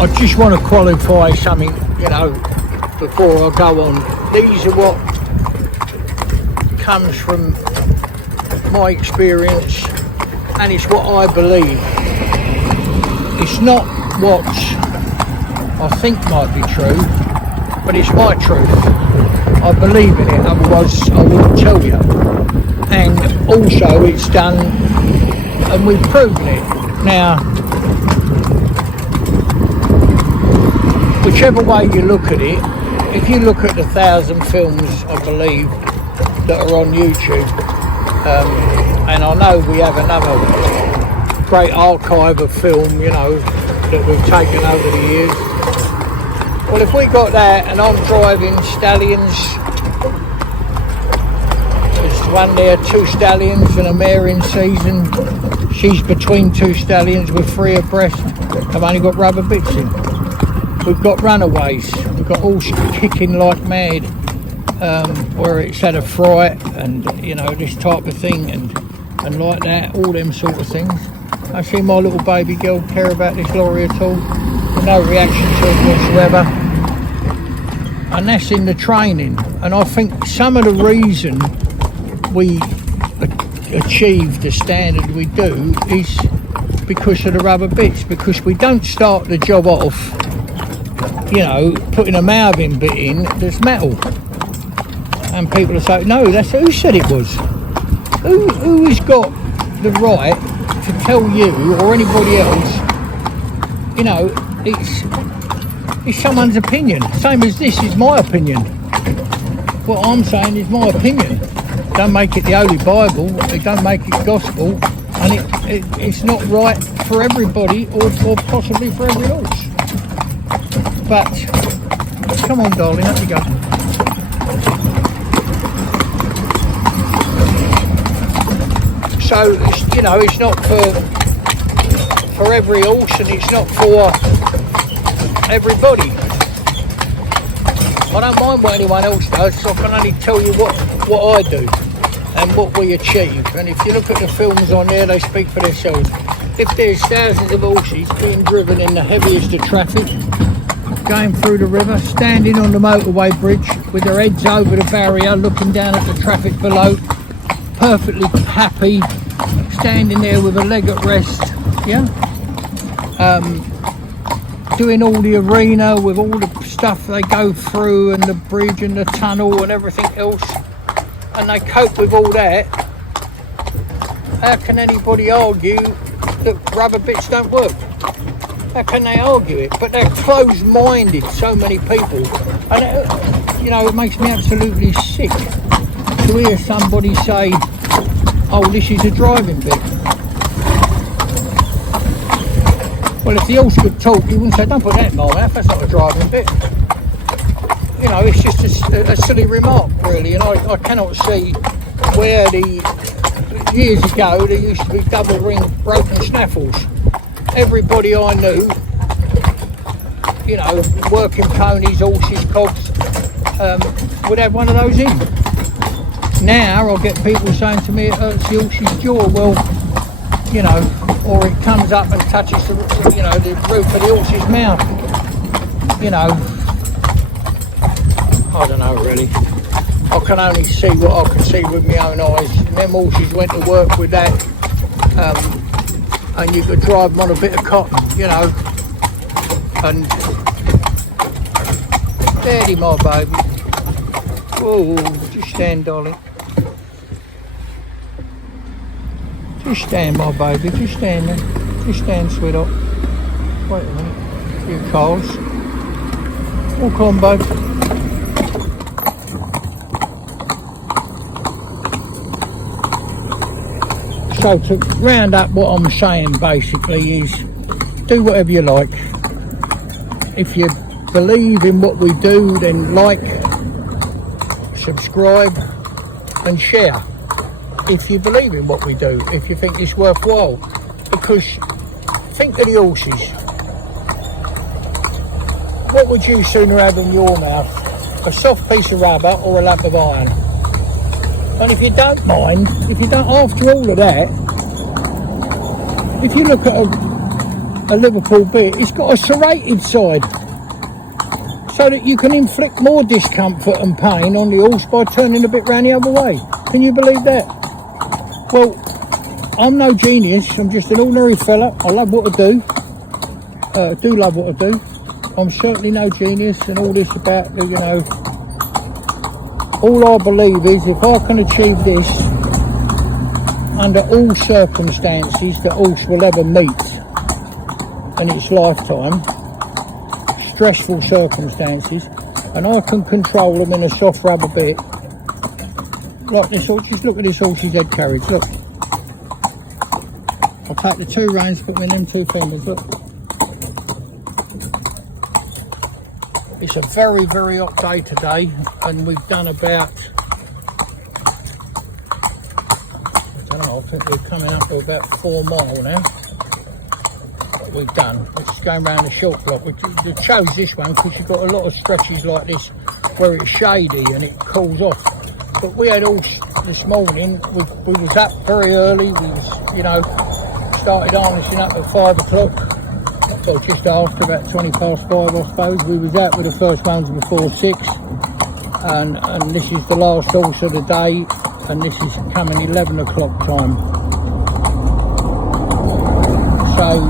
I just want to qualify something, you know, before I go on. These are what comes from my experience, and it's what I believe. It's not what I think might be true, but it's my truth. I believe in it, otherwise I wouldn't tell you. And also it's done, and we've proven it. Now, whichever way you look at it, if you look at the 1,000 films, I believe, that are on YouTube, and I know we have another great archive of film, you know, that we've taken over the years. Well, if we got that, and I'm driving stallions, there's one there, 2 stallions and a mare in season. She's between 2 stallions with 3 abreast. I've only got rubber bits in. We've got runaways. We've got horses kicking like mad, where it's had a fright, and you know, this type of thing, and like that, all them sort of things. I see my little baby girl care about this lorry at all. No reaction to it whatsoever. And that's in the training. And I think some of the reason we achieve the standard we do is because of the rubber bits, because we don't start the job off, you know, putting a mouthing bit in that's metal. And people will say, no, that's who said it was. Who has got the right to tell you or anybody else, you know, it's someone's opinion. Same as this is my opinion. What I'm saying is my opinion. Don't make it the Holy Bible, it don't make it gospel, and it's not right for everybody, or possibly for every horse. But come on, darling, up you go. So you know, it's not for every horse, and it's not for everybody. I don't mind what anyone else does, so I can only tell you what I do and what we achieve. And if you look at the films on there, they speak for themselves. If there's thousands of horses being driven in the heaviest of traffic, going through the river, standing on the motorway bridge with their heads over the barrier, looking down at the traffic below, perfectly happy, standing there with a leg at rest, yeah? Doing all the arena with all the stuff they go through, and the bridge and the tunnel and everything else, and they cope with all that. How can anybody argue that rubber bits don't work? How can they argue it? But they're closed-minded, so many people, and you know, it makes me absolutely sick to hear somebody say, oh, this is a driving bit. Well, if the horse could talk, he wouldn't say, don't put that in my mouth, that's not a driving bit. You know, it's just a silly remark, really, and I cannot see where years ago there used to be double ring broken snaffles. Everybody I knew, you know, working ponies, horses, cogs, would have one of those in. Now I'll get people saying to me it hurts the horse's jaw. Well, you know, or it comes up and touches the, you know, the roof of the horse's mouth. You know, I don't know really. I can only see what I can see with my own eyes. Them horses went to work with that, and you could drive them on a bit of cotton, you know. And steady, my baby. Whoa, just stand, darling. Just stand, my baby, just stand there. Just stand, sweetheart. Wait a minute. Few cars. Walk on, babe. So to round up what I'm saying basically is, do whatever you like. If you believe in what we do, then like, subscribe and share. If you believe in what we do, if you think it's worthwhile, because think of the horses. What would you sooner have in your mouth, a soft piece of rubber or a lump of iron? And if you don't mind, if you don't, after all of that, if you look at a Liverpool bit, it's got a serrated side, so that you can inflict more discomfort and pain on the horse by turning a bit round the other way. Can you believe that? Well, I'm no genius, I'm just an ordinary fella. I love what I do. Do love what I do. I'm certainly no genius, and all this about, you know, all I believe is if I can achieve this under all circumstances the horse will ever meet in its lifetime, stressful circumstances, and I can control them in a soft rubber bit, like this horse. Just look at this horse's head carriage, look. I'll take the 2 reins, put them in them 2 fingers, look. It's a very, very hot day today, and we've done about, I don't know, I think we're coming up to about 4 miles now. What we've done, we're just going around the short block. We chose this one because you've got a lot of stretches like this where it's shady and it cools off. But we had all this morning, we was up very early, we was, you know, started harnessing up at 5 o'clock. So just after, about 20 past 5 I suppose. We was out with the first ones before 6, and this is the last horse of the day, and this is coming 11 o'clock time. So,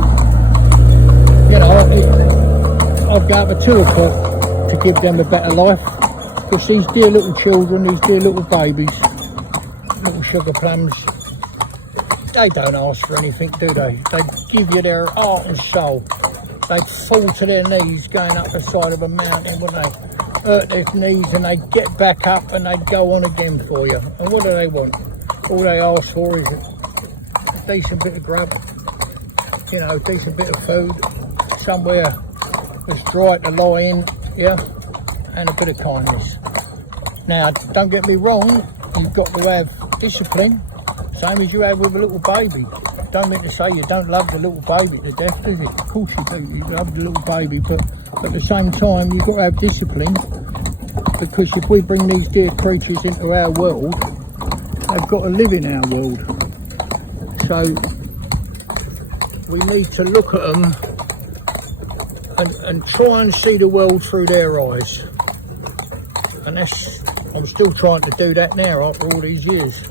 you know, I'd go up at 2 o'clock to give them a better life, because these dear little children, these dear little babies, little sugar plums, they don't ask for anything, do they? They give you their heart and soul. They'd fall to their knees going up the side of a mountain, wouldn't they? Hurt their knees, and they'd get back up and they'd go on again for you. And what do they want? All they ask for is a decent bit of grub, you know, a decent bit of food, somewhere that's dry to lie in, yeah, and a bit of kindness. Now, don't get me wrong, you've got to have discipline, same as you have with a little baby. Don't mean to say you don't love the little baby to death, do you? Of course you do, you love the little baby, but at the same time you've got to have discipline, because if we bring these dear creatures into our world, they've got to live in our world. So we need to look at them and try and see the world through their eyes. And I'm still trying to do that now after all these years.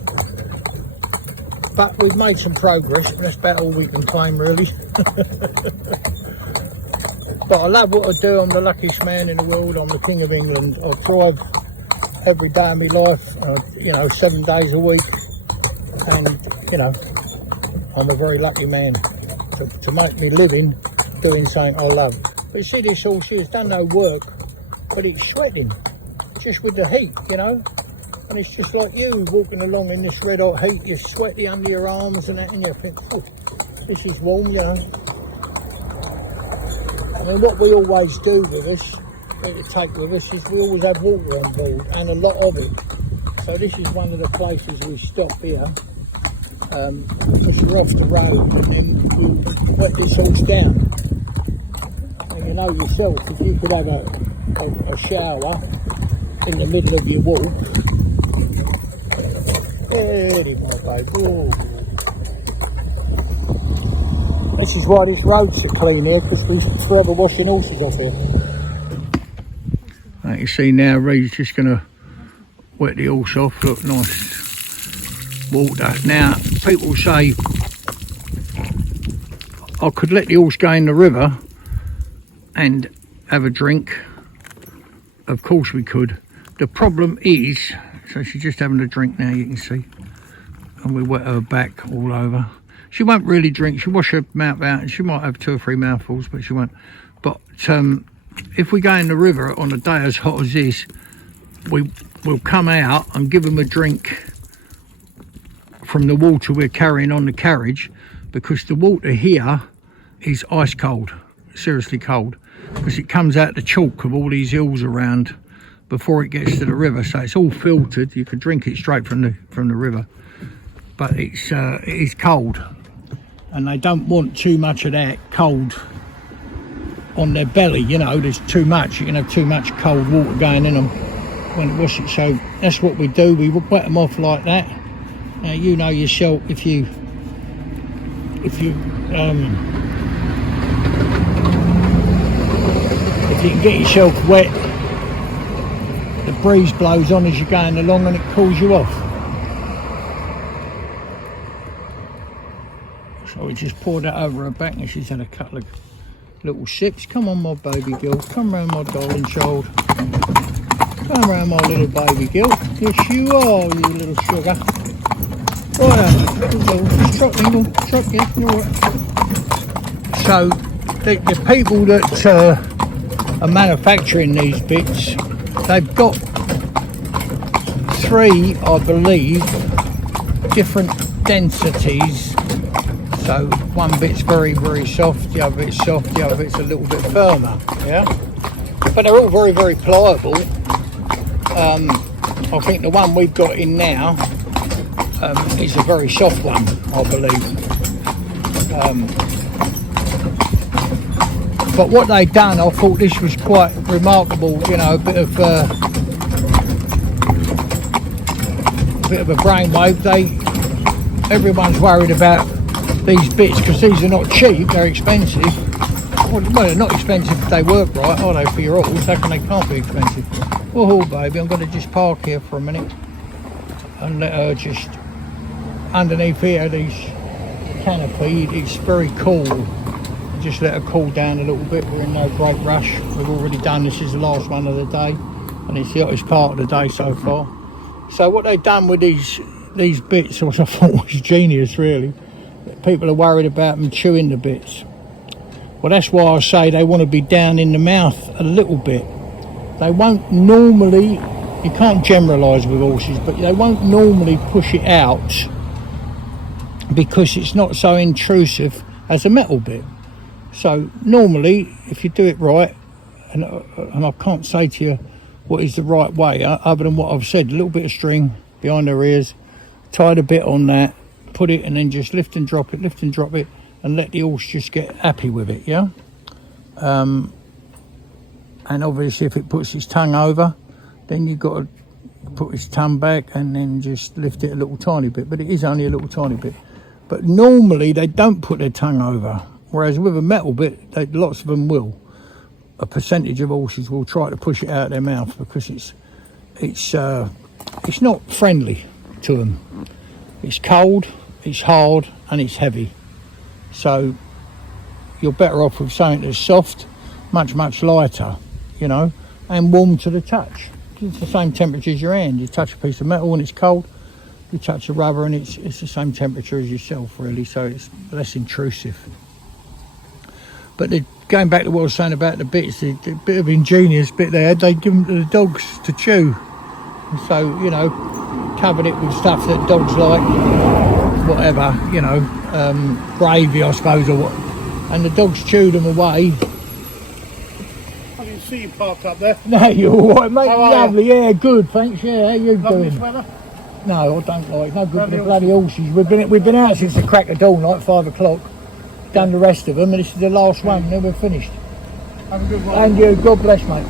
But we've made some progress, and that's about all we can claim, really. But I love what I do. I'm the luckiest man in the world. I'm the King of England. I drive every day of my life, you know, 7 days a week. And, you know, I'm a very lucky man to make me living doing something I love. But you see, this horse here has done no work, but it's sweating, just with the heat, you know. And it's just like you walking along in this red hot heat, you're sweaty under your arms and that, and you think, oh, this is warm, you know. I mean, what we always do with us, to take with us, is we always have water on board, and a lot of it. So this is one of the places we stop here, because we're off the road, and then we'll wet this horse down. And you know yourself, if you could have a shower in the middle of your walk, Eddie, my baby. Ooh. This is why this road's so clean here, because we're forever washing horses off here. Like you see now, Reed's just going to wet the horse off. Look, nice water. Now, people say I could let the horse go in the river and have a drink. Of course we could. The problem is, so she's just having a drink now, you can see, and we wet her back all over. She won't really drink. She'll wash her mouth out, and she might have 2 or 3 mouthfuls, but she won't. But if we go in the river on a day as hot as this, we'll come out and give them a drink from the water we're carrying on the carriage, because the water here is ice cold, seriously cold, because it comes out the chalk of all these hills around before it gets to the river. So it's all filtered. You can drink it straight from the river, but it is cold, and they don't want too much of that cold on their belly. You know, there's too much. You can have too much cold water going in them when it washes. So that's what we do. We wet them off like that. Now, you know yourself, if you You can get yourself wet. The breeze blows on as you're going along and it cools you off. So we just poured that over her back and she's had a couple of little sips. Come on, my baby girl. Come round, my darling child. Come round, my little baby girl. Yes, you are, you little sugar. Just trot, yeah, you're all right. So, the people that are manufacturing these bits, they've got 3, I believe, different densities. So one bit's very, very soft, the other bit's soft, the other bit's a little bit firmer, yeah? But they're all very, very pliable. I think the one we've got in now is a very soft one, I believe. But what they've done, I thought this was quite remarkable, you know, a bit of a brainwave. Everyone's worried about these bits because these are not cheap, they're expensive. Well, they're not expensive if they work right, are they, for your horse? How can they can't be expensive? Oh, baby, I'm going to just park here for a minute and let her just underneath here, these canopy. It's very cool. Just let her cool down a little bit. We're in no great rush. We've already done, this is the last one of the day and it's the hottest part of the day so far. So what they've done with these bits, which I thought was genius really, people are worried about them chewing the bits. Well, that's why I say they want to be down in the mouth a little bit. They won't normally, you can't generalise with horses, but they won't normally push it out because it's not so intrusive as a metal bit. So normally, if you do it right, and I can't say to you what is the right way, other than what I've said, a little bit of string behind their ears, tie the bit on that, put it, and then just lift and drop it, and let the horse just get happy with it, yeah? And obviously if it puts its tongue over, then you've got to put its tongue back and then just lift it a little tiny bit, but it is only a little tiny bit. But normally they don't put their tongue over, whereas with a metal bit, lots of them will. A percentage of horses will try to push it out of their mouth because it's not friendly to them. It's cold, it's hard, and it's heavy. So you're better off with something that's soft, much, much lighter, you know, and warm to the touch. It's the same temperature as your hand. You touch a piece of metal and it's cold. You touch a rubber and it's the same temperature as yourself, really, so it's less intrusive. But going back to what I was saying about the bits, the bit of ingenious bit they had, they give them to the dogs to chew. And so, you know, covered it with stuff that dogs like, whatever, you know, gravy, I suppose, or what. And the dogs chewed them away. I didn't see you parked up there. No, you're all right, mate. How are Lovely, you? Yeah, good, thanks. Yeah, how you Loving doing? this weather? No, I don't like. No good for the bloody horses. We've been out since the crack of dawn, like 5 o'clock. Done the rest of them, and this is the last one. Then we're finished. Have a good one. And you, God bless, mate.